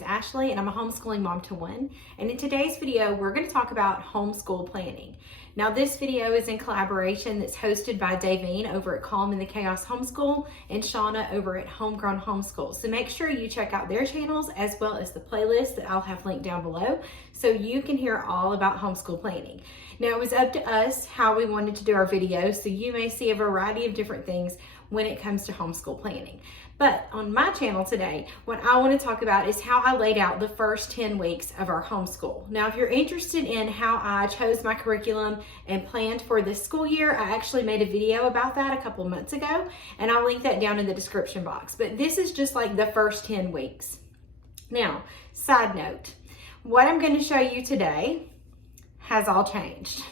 is Ashley and I'm a homeschooling mom to one. And in today's video, we're going to talk about homeschool planning. Now this video is in collaboration that's hosted by Davine over at Calm in the Chaos Homeschool and Shauna over at Homegrown Homeschool. So make sure you check out their channels as well as the playlist that I'll have linked down below so you can hear all about homeschool planning. Now it was up to us how we wanted to do our videos, so you may see a variety of different things when it comes to homeschool planning. But on my channel today, what I want to talk about is how I laid out the first 10 weeks of our homeschool. Now, if you're interested in how I chose my curriculum and planned for this school year, I actually made a video about that a couple months ago, and I'll link that down in the description box. But this is just like the first 10 weeks. Now, side note, what I'm going to show you today has all changed.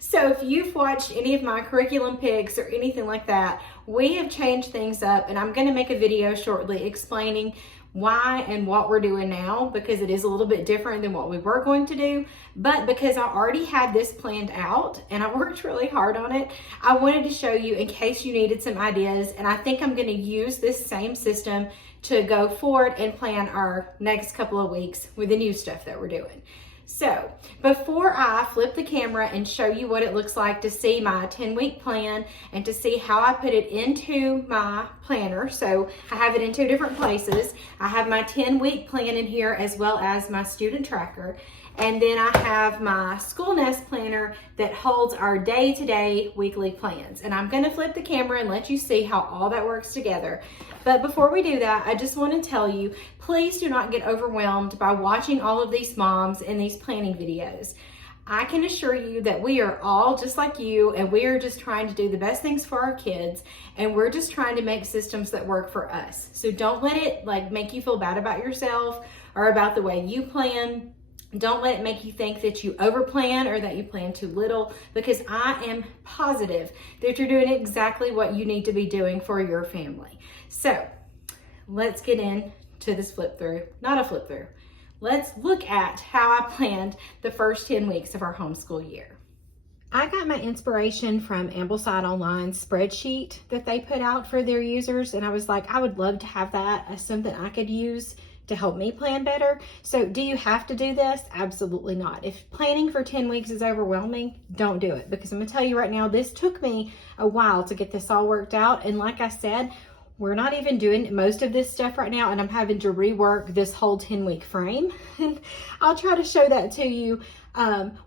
So if you've watched any of my curriculum picks or anything like that, we have changed things up, and I'm going to make a video shortly explaining why and what we're doing now, because it is a little bit different than what we were going to do. But because I already had this planned out and I worked really hard on it, I wanted to show you in case you needed some ideas, and I think I'm going to use this same system to go forward and plan our next couple of weeks with the new stuff that we're doing. So before I flip the camera and show you what it looks like to see my 10-week plan and to see how I put it into my planner, so I have it in two different places. I have my 10-week plan in here as well as my student tracker. And then I have my School Nest planner that holds our day-to-day weekly plans. And I'm gonna flip the camera and let you see how all that works together. But before we do that, I just wanna tell you, please do not get overwhelmed by watching all of these moms in these planning videos. I can assure you that we are all just like you, and we are just trying to do the best things for our kids, and we're just trying to make systems that work for us. So don't let it make you feel bad about yourself or about the way you plan. Don't let it make you think that you overplan or that you plan too little, because I am positive that you're doing exactly what you need to be doing for your family. So let's get into this flip through, not a flip through. Let's look at how I planned the first 10 weeks of our homeschool year. I got my inspiration from Ambleside Online's spreadsheet that they put out for their users, and I was like, I would love to have that as something I could use to help me plan better. So do you have to do this? Absolutely not. If planning for 10 weeks is overwhelming, don't do it, because I'm gonna tell you right now, this took me a while to get this all worked out. And like I said, we're not even doing most of this stuff right now, and I'm having to rework this whole 10-week frame. And I'll try to show that to you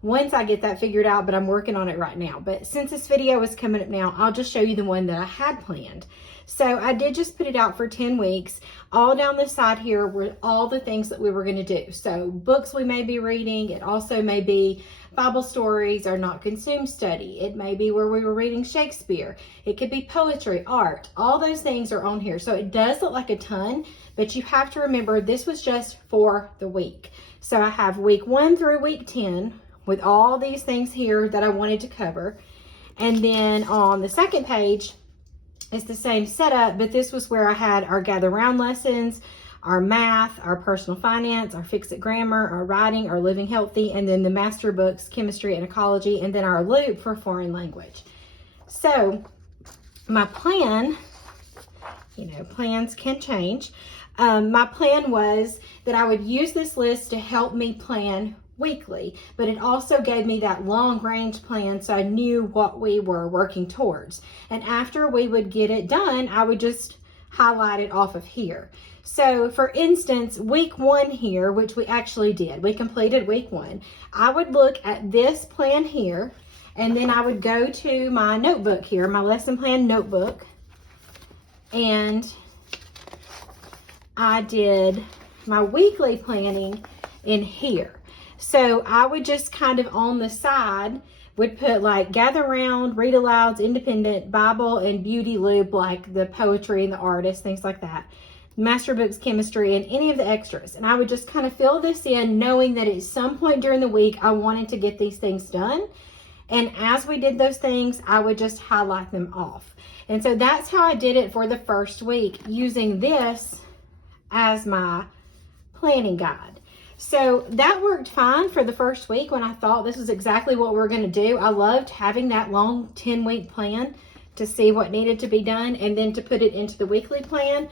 once I get that figured out, but I'm working on it right now. But since this video is coming up now, I'll just show you the one that I had planned. So I did just put it out for 10 weeks. All down the side here were all the things that we were going to do. So books we may be reading. It also may be Bible stories or not consumed study. It may be where we were reading Shakespeare. It could be poetry, art. All those things are on here. So it does look like a ton, but you have to remember this was just for the week. So I have week 1 through week 10 with all these things here that I wanted to cover. And then on the second page, it's the same setup, but this was where I had our gather round lessons, our math, our personal finance, our fix-it grammar, our writing, our living healthy, and then the master books, chemistry and ecology, and then our loop for foreign language. So my plan, plans can change. My plan was that I would use this list to help me plan weekly, but it also gave me that long range plan, so I knew what we were working towards. And after we would get it done, I would just highlight it off of here. So for instance, week 1 here, which we actually did, we completed week 1. I would look at this plan here, and then I would go to my notebook here, my lesson plan notebook, and I did my weekly planning in here. So I would just kind of on the side would put like gather round, read alouds, independent, Bible, and beauty loop, like the poetry and the artist, things like that. Master books, chemistry, and any of the extras. And I would just kind of fill this in, knowing that at some point during the week, I wanted to get these things done. And as we did those things, I would just highlight them off. And so that's how I did it for the first week, using this as my planning guide. So that worked fine for the first week when I thought this was exactly what we were going to do. I loved having that long 10-week plan to see what needed to be done and then to put it into the weekly plan.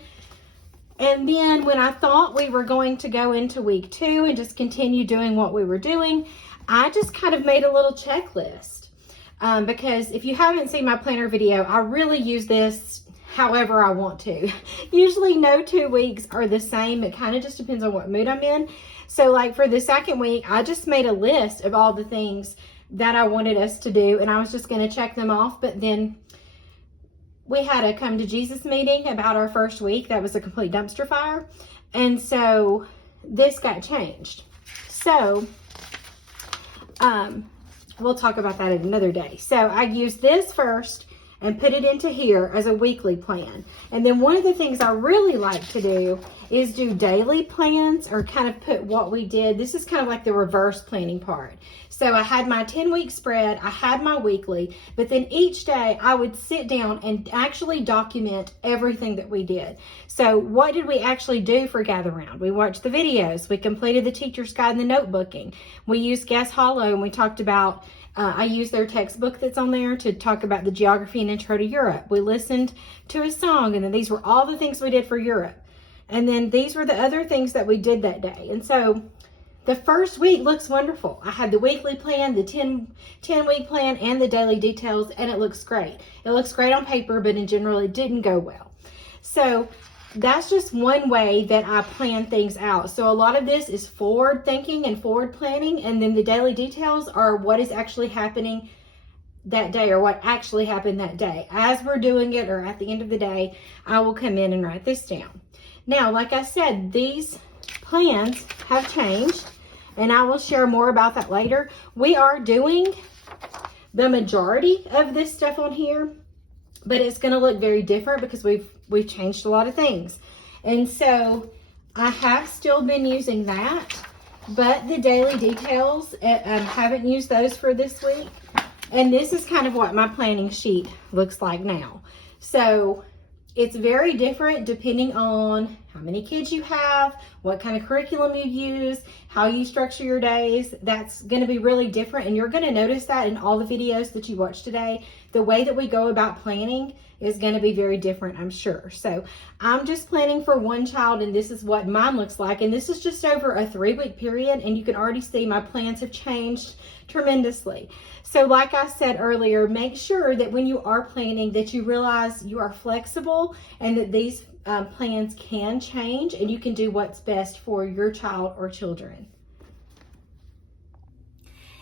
And then when I thought we were going to go into week 2 and just continue doing what we were doing, I just kind of made a little checklist. Because if you haven't seen my planner video, I really use this however I want to. Usually no 2 weeks are the same. It kind of just depends on what mood I'm in. So like for the second week, I just made a list of all the things that I wanted us to do, and I was just going to check them off. But then we had a come to Jesus meeting about our first week. That was a complete dumpster fire. And so this got changed. So, we'll talk about that another day. So I used this first and put it into here as a weekly plan. And then one of the things I really like to do is do daily plans, or kind of put what we did. This is kind of like the reverse planning part. So I had my 10-week spread, I had my weekly, but then each day I would sit down and actually document everything that we did. So what did we actually do for Gather Round? We watched the videos, we completed the teacher's guide and the notebooking. We used Guess Hollow, and we talked about I used their textbook that's on there to talk about the geography and intro to Europe. We listened to a song, and then these were all the things we did for Europe. And then these were the other things that we did that day. And so the first week looks wonderful. I had the weekly plan, the 10-week plan, and the daily details, and it looks great. It looks great on paper, but in general, it didn't go well. So that's just one way that I plan things out. So a lot of this is forward thinking and forward planning, and then the daily details are what is actually happening that day, or what actually happened that day. As we're doing it, or at the end of the day, I will come in and write this down. Now, like I said, these plans have changed, and I will share more about that later. We are doing the majority of this stuff on here, but it's going to look very different because we've changed a lot of things. And so I have still been using that, but the daily details, I haven't used those for this week. And this is kind of what my planning sheet looks like now. So it's very different depending on how many kids you have, what kind of curriculum you use, how you structure your days. That's going to be really different, and you're going to notice that in all the videos that you watch today. The way that we go about planning is going to be very different, I'm sure. So I'm just planning for one child, and this is what mine looks like. And this is just over a 3-week period, and you can already see my plans have changed tremendously. So like I said earlier, make sure that when you are planning that you realize you are flexible, and that these plans can change, and you can do what's best for your child or children.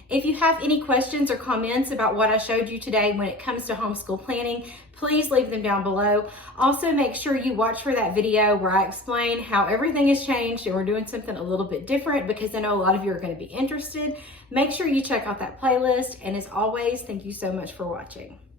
If you have any questions or comments about what I showed you today when it comes to homeschool planning, please leave them down below. Also, make sure you watch for that video where I explain how everything has changed and we're doing something a little bit different, because I know a lot of you are going to be interested. Make sure you check out that playlist, and as always, thank you so much for watching.